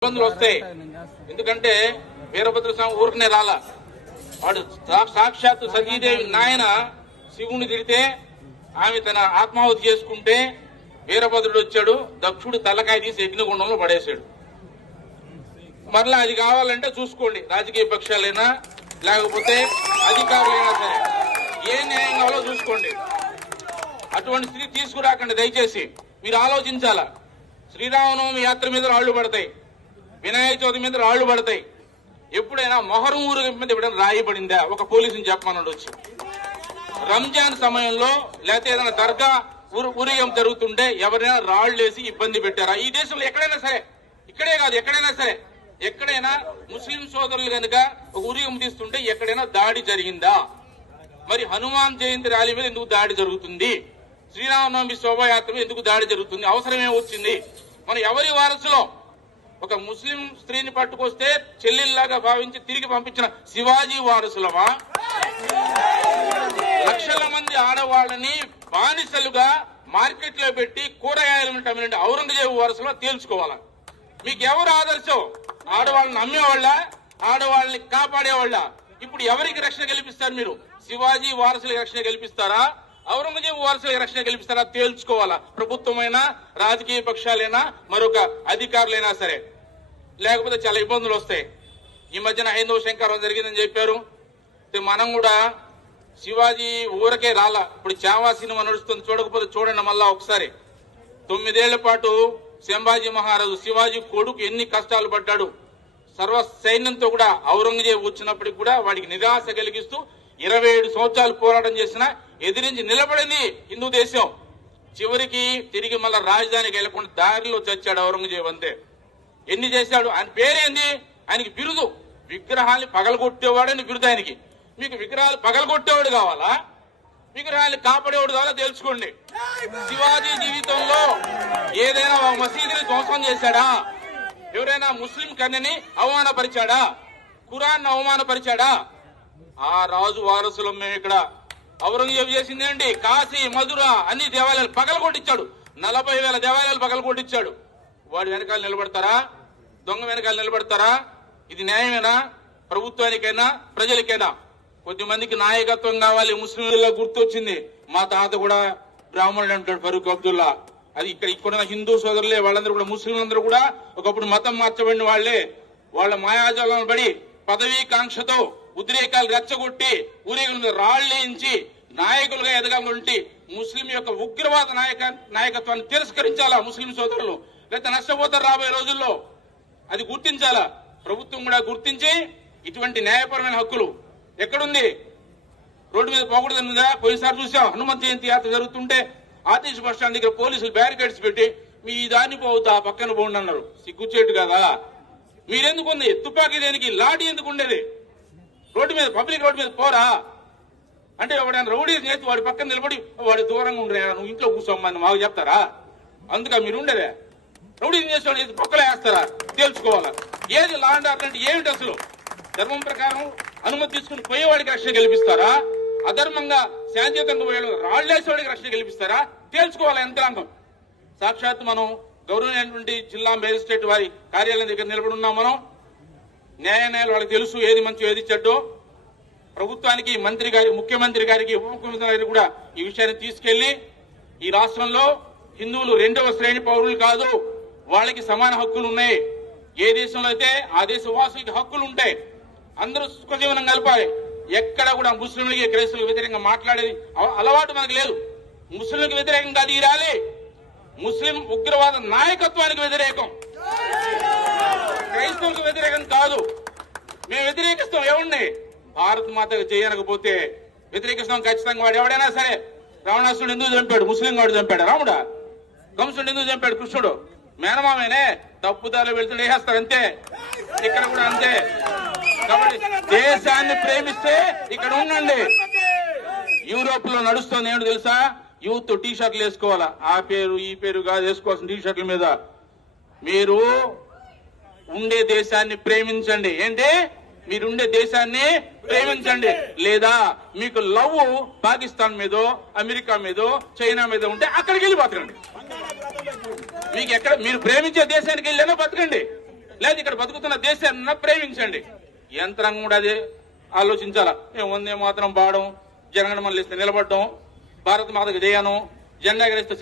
ఇబ్బందులు వస్తాయి. ఎందుకంటే వీరభద్ర స్వామి ఊరికనే రాలా. వాడు సాక్షాత్తు సతీదేవి నాయన శివుని తిడితే ఆమె తన ఆత్మాహుతి చేసుకుంటే వీరభద్రుడు వచ్చాడు, దక్షుడు తలకాయ తీసి యజ్ఞగుండంలో పడేశాడు. మరలా అది కావాలంటే చూసుకోండి, రాజకీయ పక్షాలైనా లేకపోతే అధికారులైనా సరే ఏ న్యాయం కావాలో చూసుకోండి. అటువంటి స్థితి తీసుకురాకండి దయచేసి. మీరు ఆలోచించాలా. శ్రీరామనవమి యాత్ర మీద రాళ్లు పడతాయి, వినాయక చవితి మీద రాళ్లు పడతాయి. ఎప్పుడైనా మొహరం ఊరేగింపు మీద ఎప్పుడైనా రాయి పడిందా? ఒక పోలీసుని చెప్పమన్నాడు వచ్చి. రంజాన్ సమయంలో లేకపోతే ఏదైనా దర్గా ఊరేగింపు జరుగుతుంటే ఎవరైనా రాళ్లు వేసి ఇబ్బంది పెట్టారా? ఈ దేశంలో ఎక్కడైనా సరే, ఇక్కడే కాదు ఎక్కడైనా సరే, ఎక్కడైనా ముస్లిం సోదరులు కనుక ఒక ఊరేగింపు తీస్తుంటే ఎక్కడైనా దాడి జరిగిందా? మరి హనుమాన్ జయంతి ర్యాలీ మీద ఎందుకు దాడి జరుగుతుంది? శ్రీరామనవమి శోభాయాత్ర మీద ఎందుకు దాడి జరుగుతుంది? అవసరమే వచ్చింది? మనం ఎవరి వారసులో? ఒక ముస్లిం స్త్రీని పట్టుకొస్తే చెల్లెల్లాగా భావించి తిరిగి పంపించిన శివాజీ వారసులమా? లక్షల మంది ఆడవాళ్ళని బానిసలుగా మార్కెట్ లో పెట్టి కూరగాయలను అమ్మిన ఔరంగజేబు వారసులో తేల్చుకోవాలా. మీకు ఎవరు ఆదర్శం? ఆడవాళ్ళని అమ్మేవాళ్ళ, ఆడవాళ్ళని కాపాడేవాళ్ళ? ఇప్పుడు ఎవరికి రక్షణ కల్పిస్తారు మీరు? శివాజీ వారసులకు రక్షణ కల్పిస్తారా, ఔరంగజేబు వారసులకు రక్షణ కల్పిస్తారా? తేల్చుకోవాలా. ప్రభుత్వమైనా రాజకీయ పక్షాలైనా మరొక అధికారులైనా సరే, లేకపోతే చాలా ఇబ్బందులు వస్తాయి. ఈ మధ్యన హైందవ శంకరం జరిగిందని చెప్పారు. మనం కూడా శివాజీ ఊరకే రాలా. ఇప్పుడు చావా సినిమా నడుస్తుంది, చూడకపోతే చూడండి మళ్ళా ఒకసారి. 9 ఏళ్ల పాటు సంభాజీ మహారాజు శివాజీ కొడుకు ఎన్ని కష్టాలు పడ్డాడు. సర్వ సైన్యంతో కూడా ఔరంగజేబు వచ్చినప్పటికి కూడా వాడికి నిరాశ కలిగిస్తూ 27 సంవత్సరాలు పోరాటం చేసినా ఎదిరించి నిలబడింది హిందూ దేశం. చివరికి తిరిగి మళ్ళా రాజధానికి వెళ్లకుండా దారిలో చచ్చాడు ఔరంగజేబు. అంతే. ఎన్ని చేశాడు? ఆయన పేరేంది? ఆయనకి బిరుదు విగ్రహాన్ని పగలగొట్టేవాడని బిరుదు ఆయనకి. మీకు విగ్రహాలు పగలగొట్టేవాడు కావాలా, విగ్రహాన్ని కాపాడేవాడు కావాలా? తెలుసుకోండి. శివాజీ జీవితంలో ఏదైనా ఒక మసీదుని ధ్వంసం చేశాడా? ఎవరైనా ముస్లిం కన్యని అవమానపరిచాడా? ఖురాన్ అవమానపరిచాడా? ఆ రాజు వారసులం మేము. ఇక్కడ ఔరంగజేబు చేసిందేంటి? కాశీ, మధుర అన్ని దేవాలయాలు పగలగొట్టించాడు. 40,000 దేవాలయాలు పగలగొట్టించాడు. వాడి వెనకాల నిలబడతారా? దొంగ వెనకాల నిలబడతారా? ఇది న్యాయమేనా? ప్రభుత్వానికైనా ప్రజలకైనా? కొద్దిమందికి నాయకత్వం కావాలి. ముస్లింలలో గుర్తొచ్చింది, మా తాత కూడా బ్రాహ్మణుడు అంటాడు ఫరూక్ అబ్దుల్లా. అది ఇక్కడ హిందూ సోదరులే, వాళ్ళందరూ కూడా ముస్లింలందరూ కూడా ఒకప్పుడు మతం మార్చబడిన వాళ్లే. వాళ్ళ మాయాజాలను పడి పదవీ కాంక్షతో ఉద్రేకాలు రెచ్చగొట్టి ఊరేగుల రాళ్లేయించి నాయకులుగా ఎదగాలంటే ముస్లిం యొక్క ఉగ్రవాద నాయకత్వాన్ని తిరస్కరించాలా ముస్లిం సోదరులు, లేకపోతే నష్టపోతారు రాబోయే రోజుల్లో. అది గుర్తించాలా. ప్రభుత్వం కూడా గుర్తించి ఇటువంటి న్యాయపరమైన హక్కులు ఎక్కడుంది? రోడ్డు మీద పోకూడదు. పోయినసారి చూసాం, హనుమంత్ జయంతి యాత్ర జరుగుతుంటే ఆర్టీసీ బస్ స్టాండ్ దగ్గర పోలీసులు బ్యారికేడ్స్ పెట్టి మీ దాన్ని పోవద్దు, ఆ పక్కన పోండి అన్నారు. సిగ్గుచేటు కదా. మీరెందుకు ఉంది? తుపాకీ దేనికి? లాఠీ ఎందుకు ఉండేది? రోడ్డు మీద, పబ్లిక్ రోడ్డు మీద పోరా అంటే ఎవడైనా రౌడీ చేసి వాడి పక్కన నిలబడి వాడి దూరంగా ఉండరా, నువ్వు ఇంట్లో కూర్చోమని మాకు చెప్తారా? అందుక మీరు ఉండేదే. రౌడీ చేసేవాడు పక్కలో వేస్తారా? తేల్చుకోవాలా. ఏది లా అండ్ ఆర్డర్ అంటే ఏమిటి? అసలు ధర్మం ప్రకారం అనుమతి తీసుకుని పోయేవాడికి రక్షణ కల్పిస్తారా? అధర్మంగా శాంతియుతంగా పోయేవాడు రాళ్లేసేవాడికి రక్షణ కల్పిస్తారా? తేల్చుకోవాలా యంత్రాంగం. సాక్షాత్ మనం గౌరవమైనటువంటి జిల్లా మేజిస్ట్రేట్ వారి కార్యాలయం దగ్గర నిలబడి ఉన్నాం. మనం న్యాయాలయాలు వాళ్ళకి తెలుసు ఏది మంచి ఏది చెడ్డో. ప్రభుత్వానికి, మంత్రి గారి, ముఖ్యమంత్రి గారికి, ఉప ముఖ్యమంత్రి గారికి కూడా ఈ విషయాన్ని తీసుకెళ్లి ఈ రాష్ట్రంలో హిందువులు 2వ శ్రేణి పౌరులు కాదు, వాళ్ళకి సమాన హక్కులు ఉన్నాయి. ఏ దేశంలో అయితే ఆ దేశ వాసులకి హక్కులు ఉంటాయి. అందరూ సుఖజీవనం కలపాలి. ఎక్కడ కూడా ముస్లింలకి, క్రైస్తవులకు వ్యతిరేకంగా మాట్లాడేది అలవాటు మనకు లేదు. ముస్లింలకు వ్యతిరేకంగా అది ర్యాలీ ముస్లిం ఉగ్రవాద నాయకత్వానికి వ్యతిరేకం, క్రైస్తవులకు వ్యతిరేకం కాదు. మేము వ్యతిరేకిస్తాం ఎవరిని? భారత్ మాతకు చేయనకపోతే వ్యతిరేకిస్తాం ఖచ్చితంగా. వాడు ఎవడైనా సరే. రావణాసురుడు ఎందుకు చంపాడు? ముస్లిం వాడు చంపాడు. రాముడా? కంసుడు ఎందుకు చంపాడు? కృష్ణుడు మేనమామేనే. తప్పుదారులు వెళ్తుండే వేస్తారు అంతే. ఇక్కడ కూడా అంతే. కాబట్టి దేశాన్ని ప్రేమిస్తే ఇక్కడ ఉండండి. యూరోప్ లో నడుస్తుంది ఏంటో తెలుసా? యూత్ టీ షర్ట్లు వేసుకోవాలా. ఆ పేరు ఈ పేరు కాదు వేసుకోవాల్సిన టీ షర్ట్ల మీద. మీరు ఉండే దేశాన్ని ప్రేమించండి. ఏంటి? మీరుండే దేశాన్ని ప్రేమించండి. లేదా మీకు లవ్ పాకిస్తాన్ మీదో, అమెరికా మీదో, చైనా మీద ఉంటే అక్కడికి వెళ్ళి బతకండి. మీకు ఎక్కడ మీరు ప్రేమించే దేశానికి వెళ్ళినా బతకండి. లేదు ఇక్కడ బతుకుతున్న దేశాన్ని ప్రేమించండి. యంత్రాంగం కూడా అదే ఆలోచించాలా. మేము వందే మాత్రం పాడడం, జనగణమన ఇస్తే నిలబడడం, భారత మాతకు జయను, జెండా ఎగరేస్తే